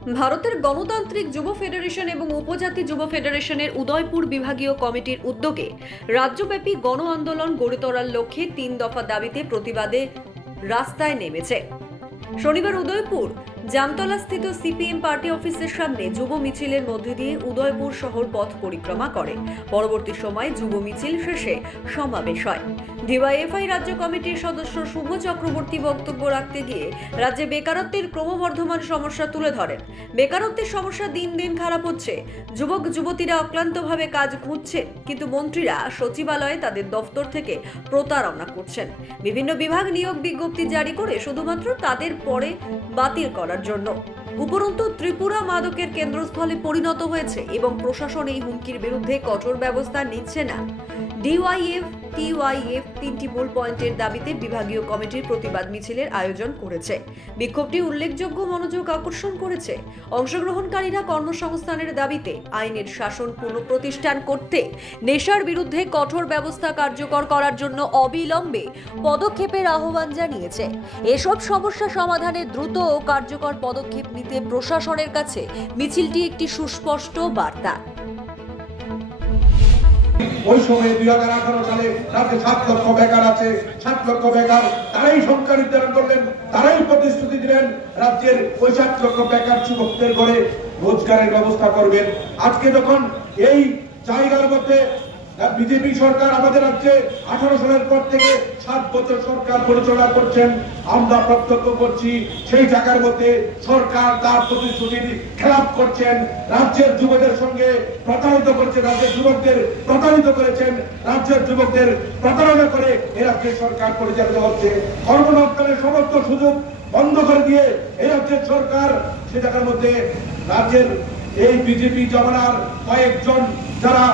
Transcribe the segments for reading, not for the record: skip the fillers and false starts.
ভারতের গণতান্ত্রিক যুব ফেডারেশন এবং উপজাতি যুব ফেডারেশনের উদয়পুর বিভাগীয় কমিটির উদ্যোগে রাজ্যব্যাপী গণ আন্দোলন গড়ে তোলার লক্ষ্যে 3 দফা দাবিতে প্রতিবাদে রাস্তায় নেমেছে। শনিবার উদয়পুর জামতলাস্থিত সিপিএম পার্টি অফিসের সামনে যুব মিছিলের মধ্যে দিয়ে উদয়পুর শহর পথ পরিক্রমা করে। পরবর্তী সময় যুব মিছিল শেষে সমাবেশ হয়। ডিওয়াইএফআই রাজ্য কমিটির সদস্য শুভ চক্রবর্তী বক্তব্য রাখতে গিয়ে রাজ্যে বেকারত্বের ক্রমবর্ধমান সমস্যা তুলে ধরেন। বেকারত্বের সমস্যা দিন দিন খারাপ হচ্ছে। যুবক যুবতীরা অক্লান্তভাবে কাজ খুঁজছে, কিন্তু মন্ত্রীরা সচিবালয়ে তাদের দফতর থেকে প্রতারণা করছেন। বিভিন্ন বিভাগ নিয়োগ বিজ্ঞপ্তি জারি করে শুধুমাত্র তাদের পরে বাতিল করার জন্য। উপরন্তু ত্রিপুরা মাদকের কেন্দ্রস্থলে পরিণত হয়েছে এবং প্রশাসন এই হুমকির বিরুদ্ধে কঠোর ব্যবস্থা নিচ্ছে না। ডিওয়াইএফ টিওয়াইএফ 3টি মূল পয়েন্টের দাবিতে বিভাগীয় কমিটির প্রতিবাদ মিছিলের আয়োজন করেছে। বিক্ষোভটি উল্লেখযোগ্য মনোযোগ আকর্ষণ করেছে। অংশগ্রহণকারীরা কর্মসংস্থানের দাবিতে আইনের শাসন পুনঃপ্রতিষ্ঠান করতে, নেশার বিরুদ্ধে কঠোর ব্যবস্থা কার্যকর করার জন্য অবিলম্বে পদক্ষেপের আহ্বান জানিয়েছে। এসব সমস্যা সমাধানে দ্রুত ও কার্যকর পদক্ষেপ নিতে প্রশাসনের কাছে মিছিলটি একটি সুস্পষ্ট বার্তা। ওই সময়ে 2018 সালে রাজ্যে 7 লক্ষ বেকার আছে। 7 লক্ষ বেকার, তারাই সংখ্যা নির্ধারণ করলেন, তারাই প্রতিশ্রুতি দিলেন রাজ্যের ওই 7 লক্ষ বেকার যুবকদের করে রোজগারের ব্যবস্থা করবেন। আজকে যখন এই জায়গার মধ্যে বিজেপি সরকার আমাদের রাজ্যে 18 সালের পর থেকে 7 বছর সরকার পরিচালনা করছেন, আমরা প্রত্যক্ষ করছি সেই জায়গার মধ্যে সরকার তার প্রতিশ্রুতির খেলাপ করছেন। রাজ্যের যুবকদের সঙ্গে প্রতারিত করছেন, রাজ্যের যুবকদের প্রতারিত করেছেন, রাজ্যের যুবকদের প্রতারণা করে এ রাজ্যের সরকার পরিচালিত হচ্ছে। কর্মসংস্থানের সমস্ত সুযোগ বন্ধ করে দিয়ে এই রাজ্যের সরকার সে জায়গার মধ্যে রাজ্যের এই বিজেপি জমানার কয়েকজন যারা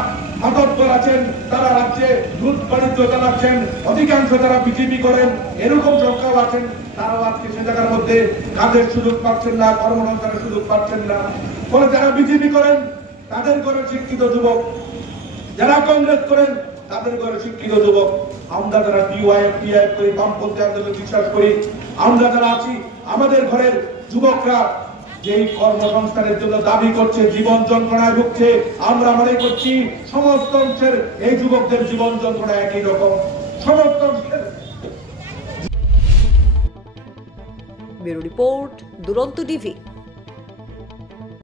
মাতব্বর আছেন, তারা রাজ্যে লুট বাণিজ্য চালাচ্ছেন, অধিকাংশ যারা বিজেপি করেন এরকম সংখ্যাও আছেন, তারাও আজকে সে জায়গার মধ্যে কাজের সুযোগ পাচ্ছেন না, কর্মসংস্থানের সুযোগ পাচ্ছেন না। ফলে যারা বিজেপি করেন তাদের ঘরে শিক্ষিত যুবক, যারা কংগ্রেস করেন তাদের ঘরে শিক্ষিত যুবক। আমরা যারা ডিওয়াইএফ টিআইএফ করি, বামপন্থী আন্দোলনে বিশ্বাস করি, আমরা যারা আছি, আমাদের ঘরের যুবকরা যেই কর্মসংস্থানের জন্য দাবি করছে, জীবন যন্ত্রণায় ভুগছে, আমরা মনে করছি সমস্ত অংশের এই যুবকদের জীবন যন্ত্রণা একই রকম। সমস্ত অংশের ব্যুরো রিপোর্ট, দুরন্ত টিভি।